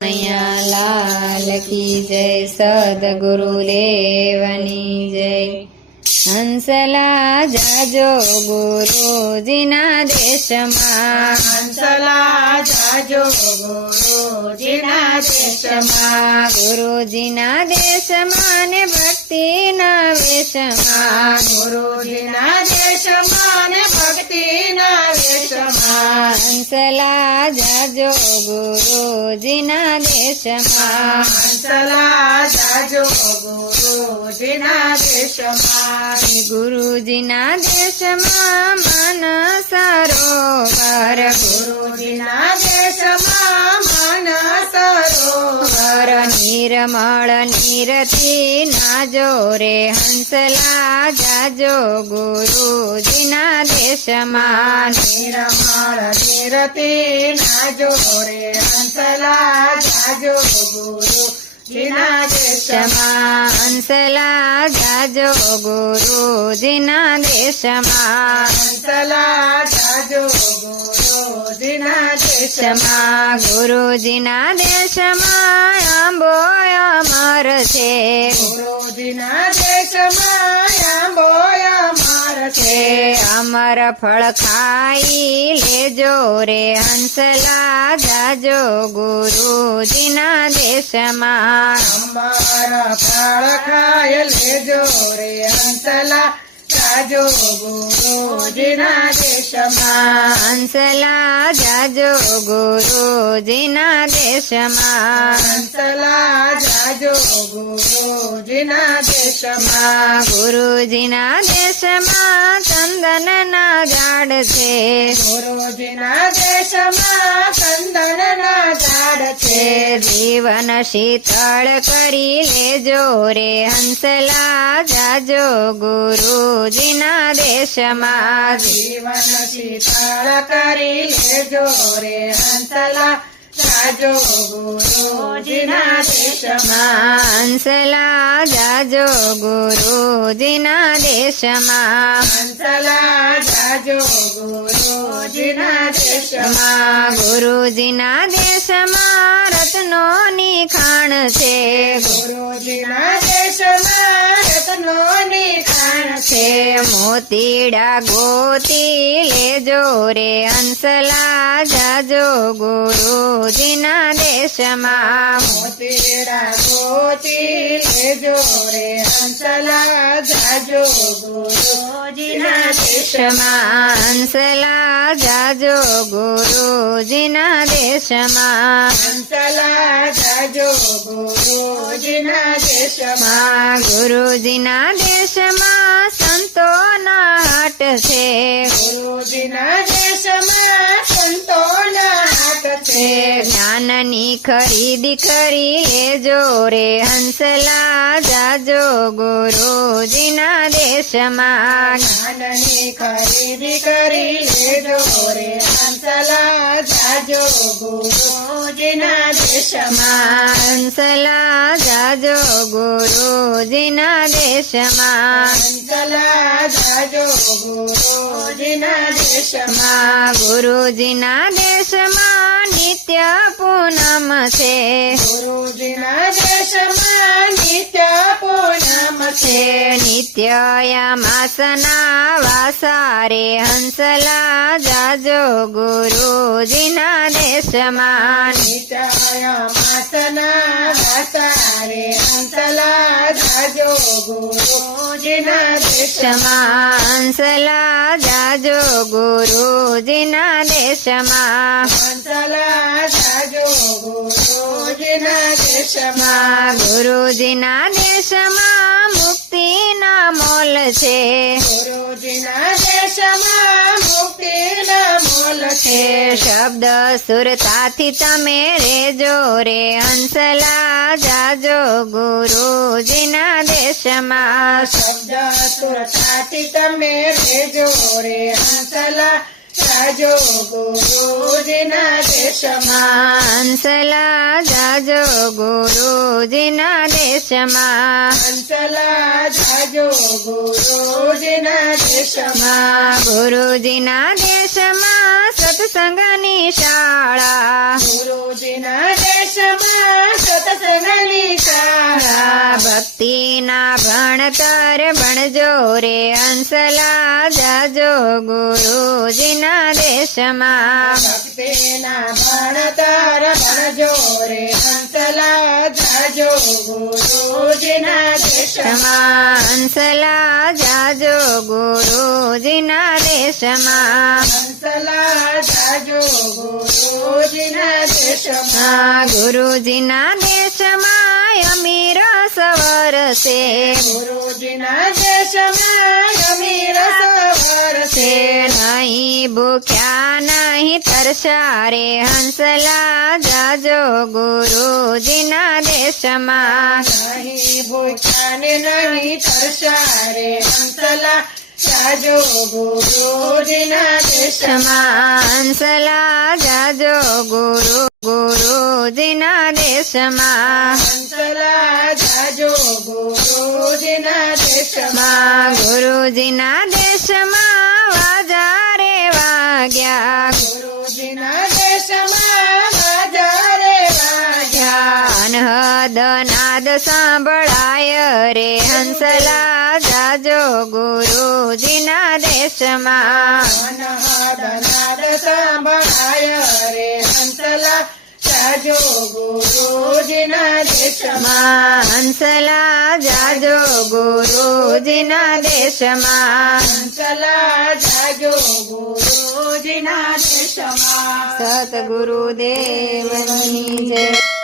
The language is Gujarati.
કનૈયા લાલ કી જય, સદગુરુદેવની જય। હંસલા જાજો ગુરુજીના દેશમાં, હંસલા જાજો ગુરુજીના દેશમાં, ગુરુજીના દેશમાં ને ભક્તિના વેશમાં, ગુરુજીના દેશમાં ને ભક્તિના વેશમાં, હંસલા જાજો ગુરુજીના દેશમાં, હંસલા જાજો ગુરુજીના દેશમાં, ગુરુજીના દેશમાં માનસ સરોવર, ગુરુજીના દેશમાં માનસ સરોવર, નિર્મળ નીરથી નાજો રે હંસલા જાજો ગુરુજીના દેશમાં, નિર્મળ નિરતી નાજો રે હંસલા જાજો ગુરુજીના દેશમાં, હંસલા જાજો ગુરુજીના દેશમાં, હંસલા જાજો ગુરુજીના દેશમાં, ગુરુજીના દેશમાં આંબો અમર છે, ગુરુજીના દેશમાં આંબો અમર છે, અમર ફળ ખાઈ લેજો રે હંસલા જાજો ગુરુજીના દેશમાં, અમર ફળ ખાય લેજો રે હંસલા જાજો ગુરુજીના દેશમાં, હંસલા જાજો ગુરુજીના દેશમાં, હંસલા જાજો ગુરુજીના દેશમાં, ગુરુજીના દેશમાં ચંદનના ઝાડ છે, ગુરુજીના દેશમાં ચંદનના ઝાડ છે, જીવન શીતળ કરી લેજો રે હંસલા જાજો ગુરુજીના દેશમાં, જીવન શીતળ કરી લેજો રે હંસલા જાજો ગુરુજીના દેશમાં, હંસલા જાજો ગુરુજીના દેશમાં, હંસલા જાજો ગુરુજીના દેશમાં, ગુરુજીના દેશમાં રત્નોની ખાણ છે, ગુરુજીના દેશમાં રત્નોની ખાણ છે, મોતીડા ગોતી લેજો રે હંસલા જાજો ગુરુજીના દેશમાં, મોતીડા ગોતી લેજો રે હંસલા જાજો ગુરુજીના દેશમાં, હંસલા જાજો ગુરુજીના દેશમાં, હંસલા જાજો ગુરુજીના દેશમાં, ગુરુજીના દેશમાં સંતોના હાટ છે, ગુરુજીના દેશમાં સંતોના હાટ છે, જ્ઞાનની ખરીદી કરી લેજો રે હંસલા જાજો ગુરુજીના દેશમાં, જ્ઞાનની ખરીદી કરી લેજો રે હંસલા જાજો ગુરુજીના દેશમાં, હંસલા જાજો ગુરુજીના દેશમાં, હંસલા જાજો ગુરુજીના દેશમાં, ગુરુજીના દેશમાં નિત્ય પૂનમ છે, ગુરુજીના દેશમાં નિત્ય પૂનમ છે, નિત્ય માસના વાસારે હંસલા જાજો ગુરુજીના દેશમાં, નિત્ય માસના વાસારે હંસલા જાજો ગુરુજીના દેશમાં, હંસલા જાજો ગુરુજીના દેશમાં, હંસલા જાજો ગુરુજીના દેશમાં, ગુરુજીના દેશમાં મુક્તિના મોલ છે, ગુરુજીના દેશમાં મુક્તિના મોલ છે, શબ્દ સુરતાથી તમે રેજો રે હંસલા જાજો ગુરુજીના દેશમાં, શબ્દ સુરતાથી તમે રેજો રે હંસલા જાજો ગુરુજીના દેશમાં હંસલા જાજો ગુરુજીના દેશમાં હંસલા જાજો ગુરુજીના દેશમાં ગુરુજીના દેશમાં સત્સંગની શાળા ગુરુજીના દેશમાં સત્સંગની શાળા ભક્તિના ભણતર ભણજો રે હંસલા જાજો ગુરુજીના દેશમાં ભક્તિના ભણતર ભણજો રે હંસલા જાજો ગુરુજીના દેશમાં હંસલા જાજો ગુરુજીના દેશમાં હંસલા જાજો ગુરુજીના દેશમાં ગુરુજીના દેશમાં અમીર સવર છે ગુરુજીના દેશમાં અમીર સવાર છે નહીં ભૂખ્યા નહીં તરસ્યા રે હંસલા જાજો ગુરુજીના દેશમાં નહીં ભૂખ્યા ને નહીં તરસ્યા રે હંસલા જાજો ગુરુજીના દેશમાં હંસલા જાજો ગુરુજીના દેશમાં હંસલા જાજો ગુરુજીના દેશમાં ગુરુજીના દેશમાં વાજા રે વાગ્યા ગુરુજીના દેશમાં હજારે વાગ્યા અનહદ નાદ સાંભળાય રે હંસલા જાજો ગુરુજીના દેશમાં અનહદ નાદ સાંભળાય રે હંસલા જાજો ગુરુજીના દેશમાં હંસલા જાજો ગુરુજીના દેશમાં હંસલા જાજો ગુરુજીના દેશમાં સતગુરુદેવની જય